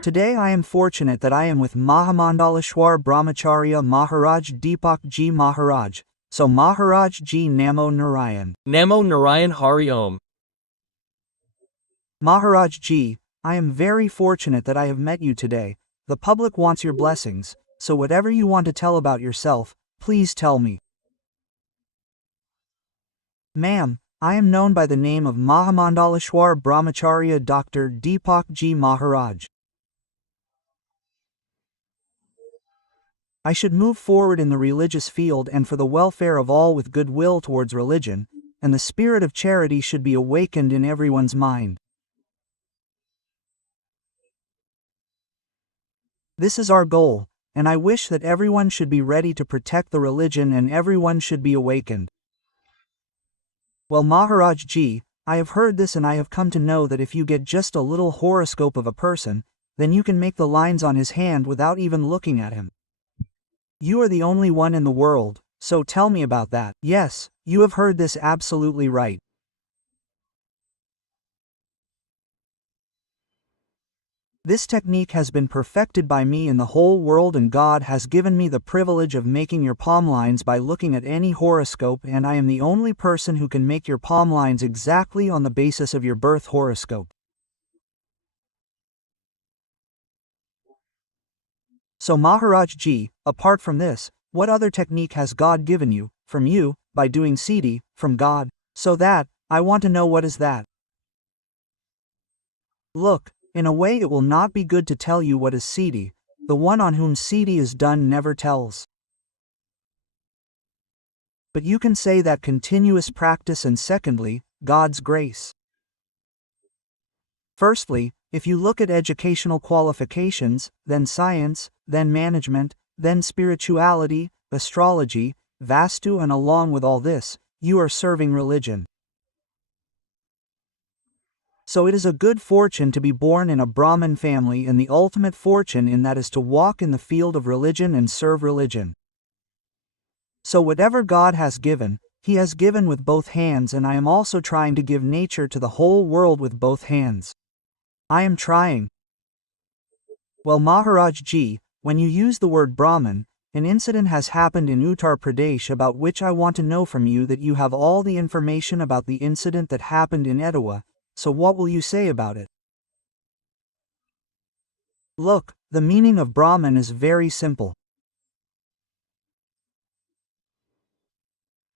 Today I am fortunate that I am with Mahamandaleshwar Brahmacharya Maharaj Deepak Ji Maharaj. So Maharaj Ji Namo Narayan. Namo Narayan Hari Om. Maharaj Ji, I am very fortunate that I have met you today. The public wants your blessings, so whatever you want to tell about yourself, please tell me. Ma'am, I am known by the name of Mahamandaleshwar Brahmacharya Dr. Deepak Ji Maharaj. I should move forward in the religious field and for the welfare of all with goodwill towards religion, and the spirit of charity should be awakened in everyone's mind. This is our goal, and I wish that everyone should be ready to protect the religion and everyone should be awakened. Well, Maharaj Ji, I have heard this and I have come to know that if you get just a little horoscope of a person, then you can make the lines on his hand without even looking at him. You are the only one in the world, so tell me about that. Yes, you have heard this absolutely right. This technique has been perfected by me in the whole world, and God has given me the privilege of making your palm lines by looking at any horoscope, and I am the only person who can make your palm lines exactly on the basis of your birth horoscope. So Maharaj Ji, apart from this, what other technique has God given you, from you, by doing Siddhi, from God? So that, I want to know what is that. Look, in a way it will not be good to tell you what is Siddhi. The one on whom Siddhi is done never tells. But you can say that continuous practice, and secondly, God's grace. Firstly, if you look at educational qualifications, then science, then management, then spirituality, astrology, Vastu, and along with all this, you are serving religion. So it is a good fortune to be born in a Brahmin family, and the ultimate fortune in that is to walk in the field of religion and serve religion. So whatever God has given, He has given with both hands, and I am also trying to give nature to the whole world with both hands. I am trying. Well, Maharaj Ji, when you use the word Brahmin, an incident has happened in Uttar Pradesh about which I want to know from you that you have all the information about the incident that happened in Etawah, so what will you say about it? Look, the meaning of Brahmin is very simple.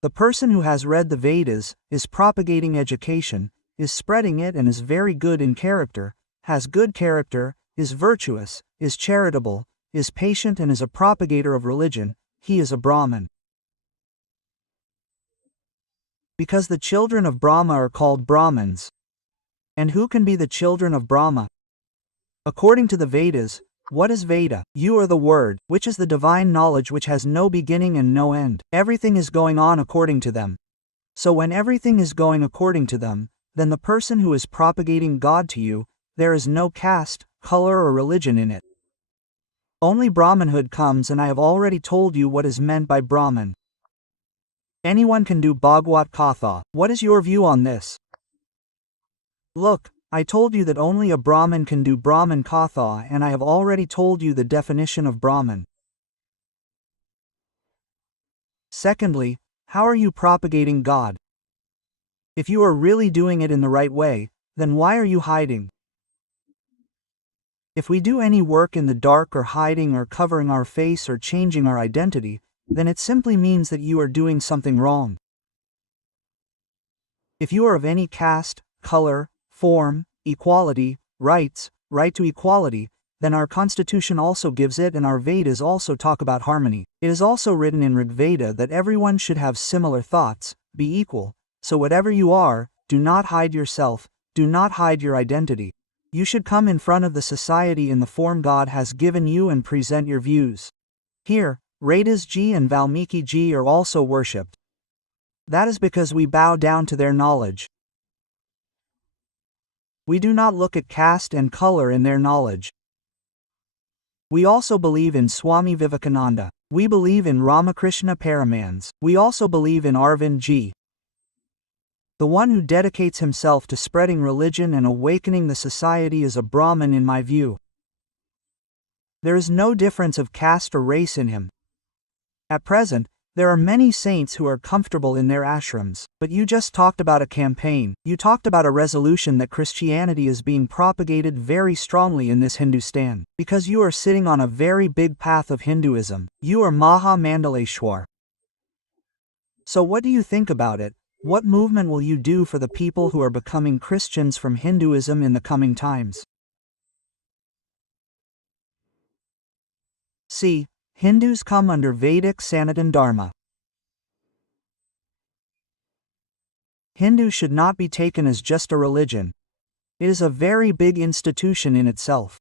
The person who has read the Vedas, is propagating education, is spreading it, and is very good in character, has good character, is virtuous, is charitable, is patient, and is a propagator of religion, he is a Brahmin. Because the children of Brahma are called Brahmins. And who can be the children of Brahma? According to the Vedas, what is Veda? You are the Word, which is the divine knowledge which has no beginning and no end. Everything is going on according to them. So when everything is going according to them, then the person who is propagating God to you, there is no caste, color, or religion in it. Only Brahmanhood comes, and I have already told you what is meant by Brahman. Anyone can do Bhagavad Katha. What is your view on this? Look, I told you that only a Brahmin can do Brahman Katha, and I have already told you the definition of Brahman. Secondly, how are you propagating God? If you are really doing it in the right way, then why are you hiding? If we do any work in the dark or hiding or covering our face or changing our identity, then it simply means that you are doing something wrong. If you are of any caste, color, form, equality, rights, right to equality, then our constitution also gives it, and our Vedas also talk about harmony. It is also written in Rig Veda that everyone should have similar thoughts, be equal, so whatever you are, do not hide yourself, do not hide your identity. You should come in front of the society in the form God has given you and present your views. Here, Vedas Ji and Valmiki Ji are also worshipped. That is because we bow down to their knowledge. We do not look at caste and color in their knowledge. We also believe in Swami Vivekananda. We believe in Ramakrishna Paramans. We also believe in Arvind Ji. The one who dedicates himself to spreading religion and awakening the society is a Brahmin in my view. There is no difference of caste or race in him. At present, there are many saints who are comfortable in their ashrams, but you just talked about a campaign, you talked about a resolution that Christianity is being propagated very strongly in this Hindustan, because you are sitting on a very big path of Hinduism, you are Maha Mandaleshwar. So what do you think about it? What movement will you do for the people who are becoming Christians from Hinduism in the coming times? See, Hindus come under Vedic Sanatan Dharma. Hindu should not be taken as just a religion. It is a very big institution in itself.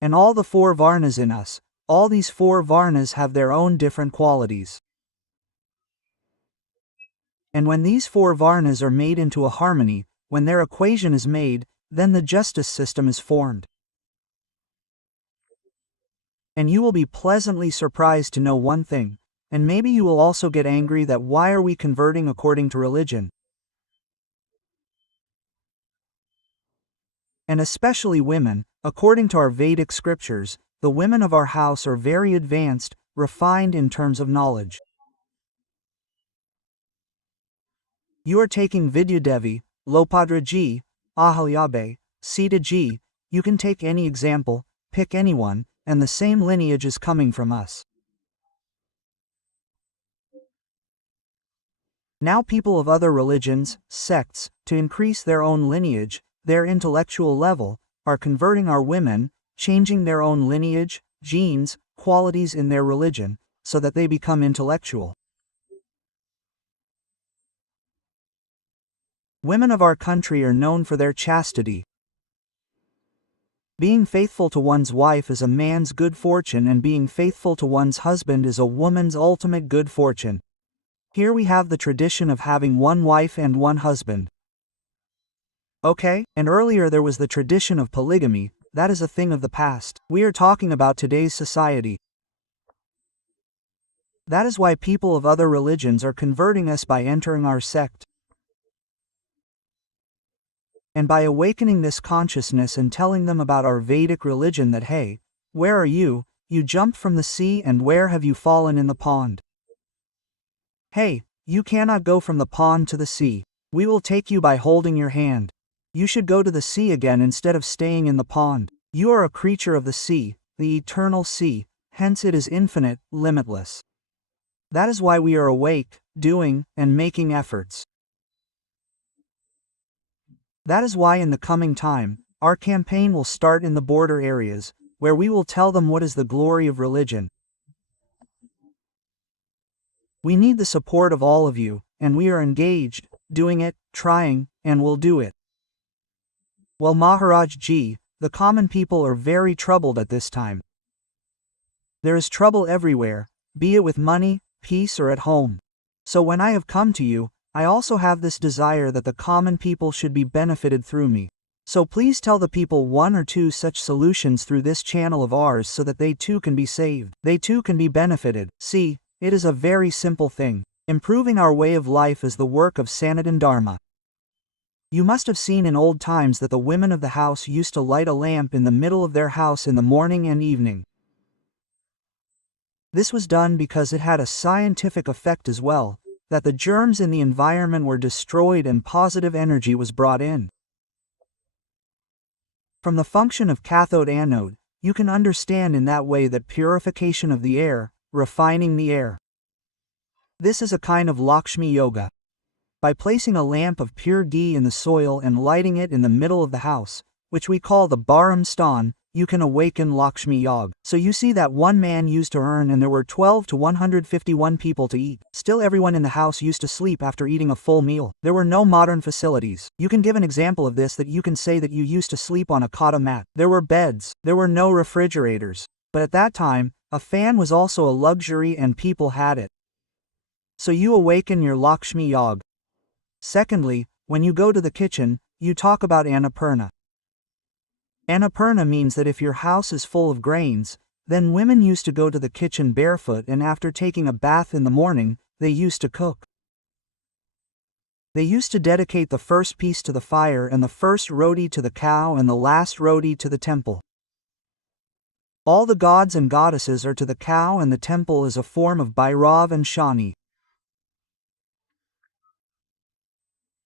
And all the four Varnas in us, all these four Varnas have their own different qualities. And when these four Varnas are made into a harmony, when their equation is made, then the justice system is formed. And you will be pleasantly surprised to know one thing, and maybe you will also get angry that why are we converting according to religion? And especially women, according to our Vedic scriptures, the women of our house are very advanced, refined in terms of knowledge. You are taking Vidyadevi, Lopabhadra ji, Ahalyabai, Sita ji, you can take any example, pick anyone, and the same lineage is coming from us. Now people of other religions, sects, to increase their own lineage, their intellectual level, are converting our women, changing their own lineage, genes, qualities in their religion, so that they become intellectual. Women of our country are known for their chastity. Being faithful to one's wife is a man's good fortune, and being faithful to one's husband is a woman's ultimate good fortune. Here we have the tradition of having one wife and one husband. Okay, and earlier there was the tradition of polygamy, that is a thing of the past. We are talking about today's society. That is why people of other religions are converting us by entering our sect. And by awakening this consciousness and telling them about our Vedic religion that hey, where are you? You jumped from the sea, and where have you fallen in the pond? Hey, you cannot go from the pond to the sea. We will take you by holding your hand. You should go to the sea again instead of staying in the pond. You are a creature of the sea, the eternal sea, hence it is infinite, limitless. That is why we are awake, doing, and making efforts. That is why in the coming time, our campaign will start in the border areas, where we will tell them what is the glory of religion. We need the support of all of you, and we are engaged, doing it, trying, and will do it. Well, Maharaj Ji, the common people are very troubled at this time. There is trouble everywhere, be it with money, peace, or at home. So when I have come to you, I also have this desire that the common people should be benefited through me. So please tell the people one or two such solutions through this channel of ours so that they too can be saved. They too can be benefited. See, it is a very simple thing. Improving our way of life is the work of Sanatan Dharma. You must have seen in old times that the women of the house used to light a lamp in the middle of their house in the morning and evening. This was done because it had a scientific effect as well, that the germs in the environment were destroyed and positive energy was brought in. From the function of cathode-anode, you can understand in that way that purification of the air, refining the air. This is a kind of Lakshmi Yoga. By placing a lamp of pure ghee in the soil and lighting it in the middle of the house, which we call the Bharam Stan, you can awaken Lakshmi Yoga. So you see that one man used to earn and there were 12 to 151 people to eat. Still everyone in the house used to sleep after eating a full meal. There were no modern facilities. You can give an example of this that you can say that you used to sleep on a kata mat. There were beds. There were no refrigerators. But at that time, a fan was also a luxury and people had it. So you awaken your Lakshmi Yoga. Secondly, when you go to the kitchen, you talk about Annapurna. Annapurna means that if your house is full of grains, then women used to go to the kitchen barefoot, and after taking a bath in the morning, they used to cook. They used to dedicate the first piece to the fire and the first roti to the cow and the last roti to the temple. All the gods and goddesses are to the cow, and the temple is a form of Bhairav and Shani.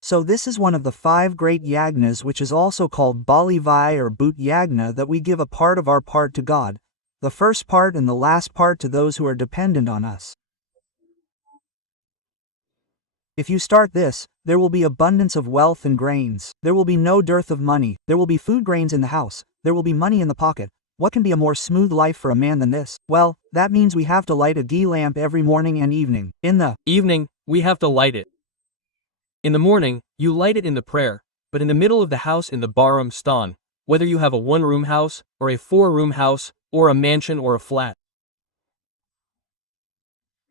So this is one of the 5 great yagnas, which is also called Bali Vai or Bhut Yagna, that we give a part of our part to God, the first part and the last part to those who are dependent on us. If you start this, there will be abundance of wealth and grains. There will be no dearth of money. There will be food, grains in the house. There will be money in the pocket. What can be a more smooth life for a man than this? Well, that means we have to light a ghee lamp every morning and evening. In the evening, we have to light it. In the morning, you light it in the prayer, but in the middle of the house in the Barum Stan, whether you have a 1-room house, or a 4-room house, or a mansion or a flat.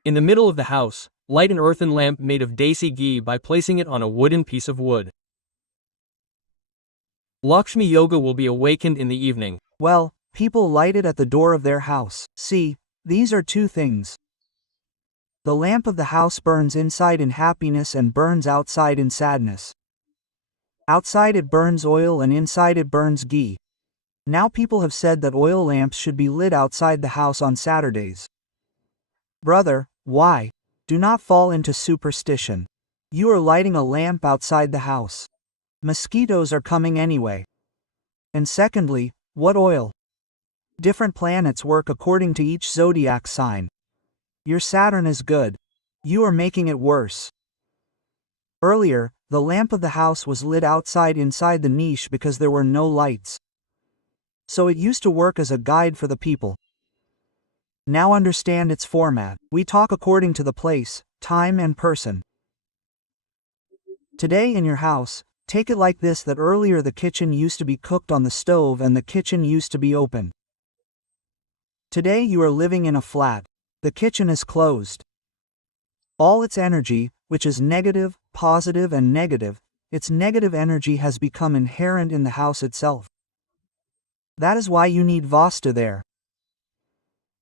In the middle of the house, light an earthen lamp made of desi ghee by placing it on a wooden piece of wood. Lakshmi Yoga will be awakened in the evening. Well, people light it at the door of their house. See, these are 2 things. The lamp of the house burns inside in happiness and burns outside in sadness. Outside it burns oil and inside it burns ghee. Now people have said that oil lamps should be lit outside the house on Saturdays. Brother, why? Do not fall into superstition. You are lighting a lamp outside the house. Mosquitoes are coming anyway. And secondly, what oil? Different planets work according to each zodiac sign. Your Saturn is good. You are making it worse. Earlier, the lamp of the house was lit outside inside the niche because there were no lights. So it used to work as a guide for the people. Now understand its format. We talk according to the place, time and person. Today in your house, take it like this, that earlier the kitchen used to be cooked on the stove and the kitchen used to be open. Today you are living in a flat. The kitchen is closed. All its energy, which is negative, positive and negative, its negative energy has become inherent in the house itself. That is why you need Vastu there.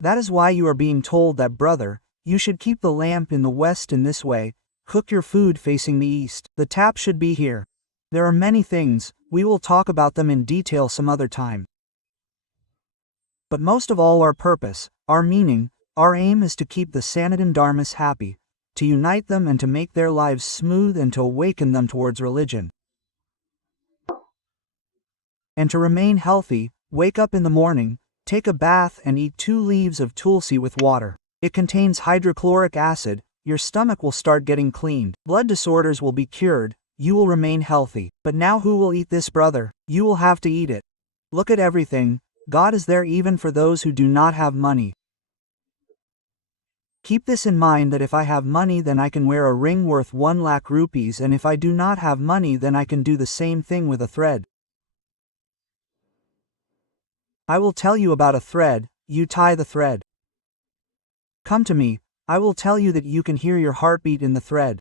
That is why you are being told that, brother, you should keep the lamp in the west in this way, cook your food facing the east. The tap should be here. There are many things, we will talk about them in detail some other time. But most of all, our purpose, our meaning, our aim is to keep the Sanatana Dharmas happy, to unite them and to make their lives smooth and to awaken them towards religion. And to remain healthy, wake up in the morning, take a bath and eat 2 leaves of tulsi with water. It contains hydrochloric acid, your stomach will start getting cleaned, blood disorders will be cured, you will remain healthy. But now who will eat this, brother? You will have to eat it. Look at everything, God is there even for those who do not have money. Keep this in mind, that if I have money then I can wear a ring worth 1 lakh rupees, and if I do not have money then I can do the same thing with a thread. I will tell you about a thread, you tie the thread. Come to me, I will tell you that you can hear your heartbeat in the thread.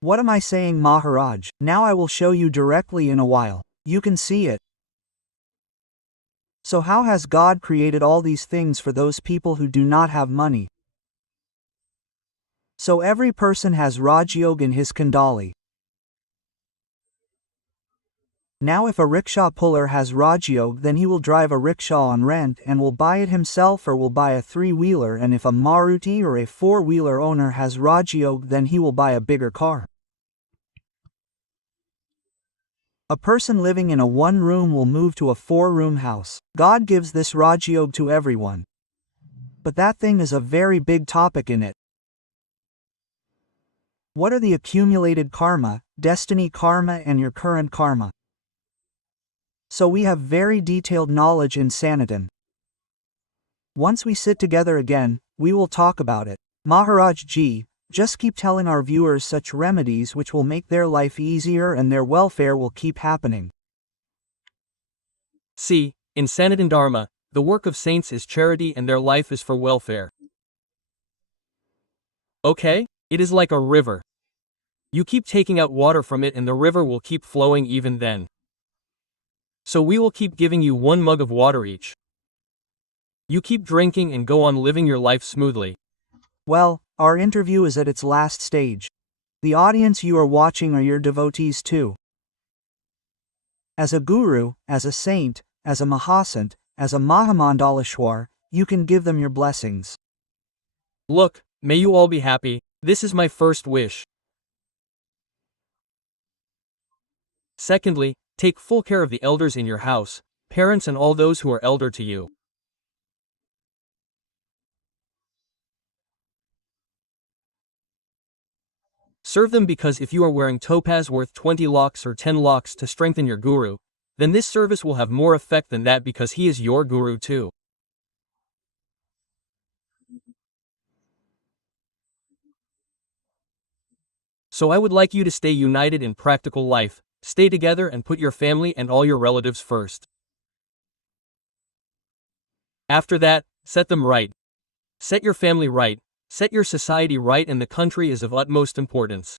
What am I saying, Maharaj? Now I will show you directly in a while. You can see it. So how has God created all these things for those people who do not have money? So every person has Raj Yoga in his Kundali. Now if a rickshaw puller has Raj Yoga, then he will drive a rickshaw on rent and will buy it himself or will buy a 3-wheeler, and if a Maruti or a 4-wheeler owner has Raj Yoga, then he will buy a bigger car. A person living in a 1-room will move to a 4-room house. God gives this Raj Yoga to everyone. But that thing is a very big topic in it. What are the accumulated karma, destiny karma and your current karma? So we have very detailed knowledge in Sanatana. Once we sit together again, we will talk about it. Maharaj Ji, just keep telling our viewers such remedies which will make their life easier and their welfare will keep happening. See, in Sanatana Dharma, the work of saints is charity and their life is for welfare. Okay? It is like a river. You keep taking out water from it and the river will keep flowing even then. So we will keep giving you 1 mug of water each. You keep drinking and go on living your life smoothly. Well, our interview is at its last stage. The audience you are watching are your devotees too. As a guru, as a saint, as a mahasant, as a Mahamandaleshwar, you can give them your blessings. Look, may you all be happy. This is my first wish. Secondly, take full care of the elders in your house, parents and all those who are elder to you. Serve them because if you are wearing topaz worth 20 lakhs or 10 lakhs to strengthen your guru, then this service will have more effect than that because he is your guru too. So I would like you to stay united in practical life, stay together and put your family and all your relatives first. After that, set them right. Set your family right, set your society right, and the country is of utmost importance.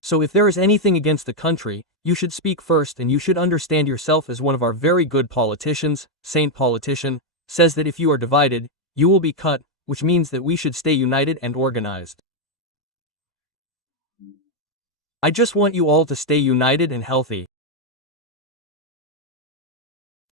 So if there is anything against the country, you should speak first, and you should understand yourself as one of our very good politicians, Saint Politician, says that if you are divided, you will be cut, which means that we should stay united and organized. I just want you all to stay united and healthy.